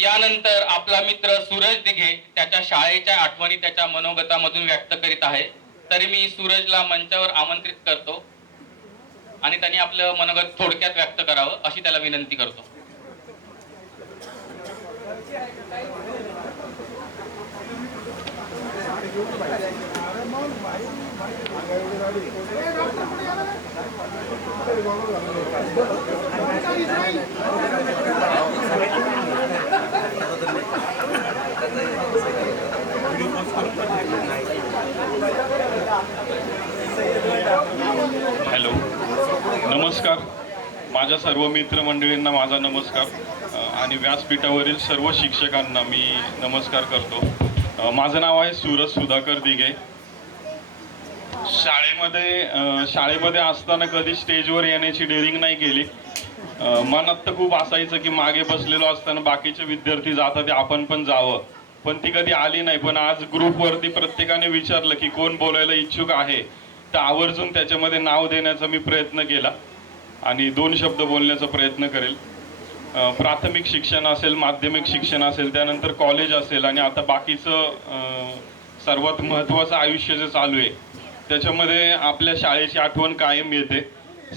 यानंतर आपला मित्र सूरज दिघे त्याच्या शाळेच्या आठवणी त्याच्या मनोगतामधून व्यक्त करीत आहे. तरी मी सूरजला मंचावर आमंत्रित करतो आणि त्यांनी आपलं मनोगत थोडक्यात व्यक्त करावं अशी त्याला विनंती करतो. नमस्कार. माझ्या सर्व मित्रमंडळींना माझा नमस्कार. आणि व्यासपीठावरील सर्व शिक्षकांना मी नमस्कार करतो. माझं नाव आहे सूरज सुधाकर दिघे. शाळेमध्ये शाळेमध्ये असताना कधी स्टेजवर येण्याची डेअरिंग नाही केली. मनात तर खूप असायचं की मागे बसलेलो असताना बाकीचे विद्यार्थी जातात ते आपण पण जावं. पण ती कधी आली नाही. पण आज ग्रुपवरती प्रत्येकाने विचारलं की कोण बोलायला इच्छुक आहे तर आवर्जून त्याच्यामध्ये नाव देण्याचा मी प्रयत्न केला. आणि दोन शब्द बोलण्याचा प्रयत्न करेल. प्राथमिक शिक्षण असेल माध्यमिक शिक्षण असेल त्यानंतर कॉलेज असेल आणि आता बाकीचं सर्वात महत्त्वाचं आयुष्य जे चालू आहे त्याच्यामध्ये आपल्या शाळेची आठवण कायम येते.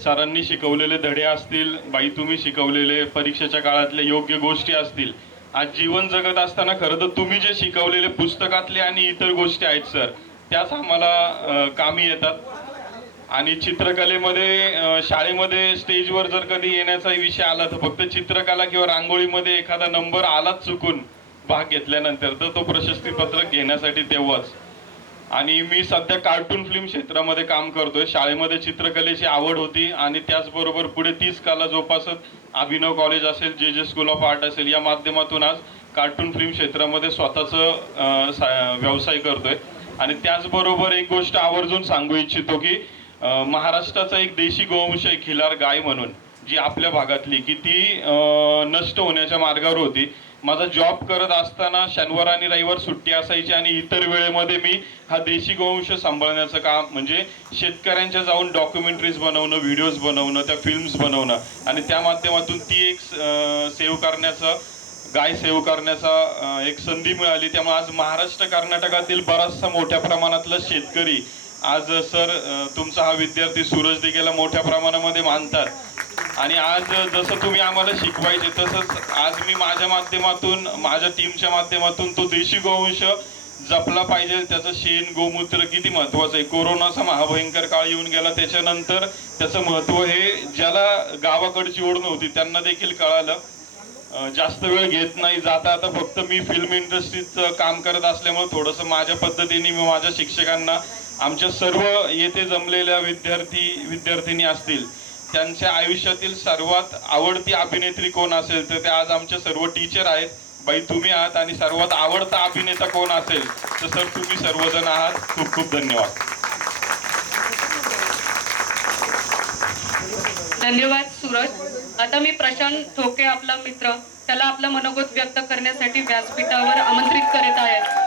सरांनी शिकवलेले धडे असतील बाई तुम्ही शिकवलेले परीक्षेच्या काळातल्या योग्य गोष्टी असतील. आज जीवन जगत असताना खरं तर तुम्ही जे शिकवलेले पुस्तकातले आणि इतर गोष्टी आहेत सर त्याच आम्हाला कामी येतात. आणि चित्रकलेमध्ये शाळेमध्ये स्टेजवर जर कधी येण्याचा विषय आला तर फक्त चित्रकला किंवा रांगोळीमध्ये एखादा नंबर आलाच चुकून भाग घेतल्यानंतर तर तो प्रशस्तीपत्रक घेण्यासाठी तेव्हाच. आणि मी सध्या कार्टून फिल्म क्षेत्रामध्ये काम करतोय. शाळेमध्ये चित्रकलेची आवड होती आणि त्याचबरोबर पुढे तीच कला जोपासत अभिनव कॉलेज असेल जे जे स्कूल ऑफ आर्ट असेल या माध्यमातून आज कार्टून फिल्म क्षेत्रामध्ये स्वतःचं व्यवसाय करतोय. आणि त्याचबरोबर एक गोष्ट आवर्जून सांगू इच्छितो की महाराष्ट्राचा एक देशी गोवंश आहे खिलार गाय म्हणून जी आपल्या भागातली की ती नष्ट होण्याच्या मार्गावर होती. माझा जॉब करत असताना शनिवार आणि रविवार सुट्टी असायची आणि इतर वेळेमध्ये मी हा देशी गोवंश सांभाळण्याचं काम म्हणजे शेतकऱ्यांच्या जाऊन डॉक्युमेंटरीज बनवणं व्हिडिओज बनवणं त्या फिल्म्स बनवणं. आणि त्या माध्यमातून ती एक सेव्ह करण्याचं गाय सेव्ह करण्याचा एक संधी मिळाली. त्यामुळे आज महाराष्ट्र कर्नाटकातील बराचसा मोठ्या प्रमाणातला शेतकरी आज सर तुमचा हा विद्यार्थी सूरज दिघेला मोठ्या प्रमाणामध्ये मानतात. आणि आज जसं तुम्ही आम्हाला शिकवायचे तसंच आज मी माझ्या माध्यमातून माझ्या टीमच्या माध्यमातून तो देशी गोवंश जपला पाहिजे. त्याचं शेण गोमूत्र किती महत्वाचं आहे. कोरोनाचा महाभयंकर काळ येऊन गेला त्याच्यानंतर त्याचं महत्त्व हे ज्याला गावाकडची ओढ नव्हती त्यांना देखील कळालं. जास्त वेळ घेत नाही जाता आता फक्त मी फिल्म इंडस्ट्रीत काम करत असल्यामुळे थोडंसं माझ्या पद्धतीने मी माझ्या शिक्षकांना आमच्या सर्व येथे जमलेल्या विद्यार्थी विद्यार्थिनी असतील त्यांच्या आयुष्यातील सर्वात आवडती अभिनेत्री कोण असेल? तर ते आज आमच्या सर्व टीचर आहेत. बाई तुम्ही आहात आणि सर्वात आवडता अभिनेता कोण असेल? तर सर तुम्ही सर्वजण आहात. खूप खूप धन्यवाद. धन्यवाद सूरज. आता मी प्रशांत ठोके आपला मित्र त्याला आपला मनोगत व्यक्त करण्यासाठी व्यासपीठावर आमंत्रित करत आहे.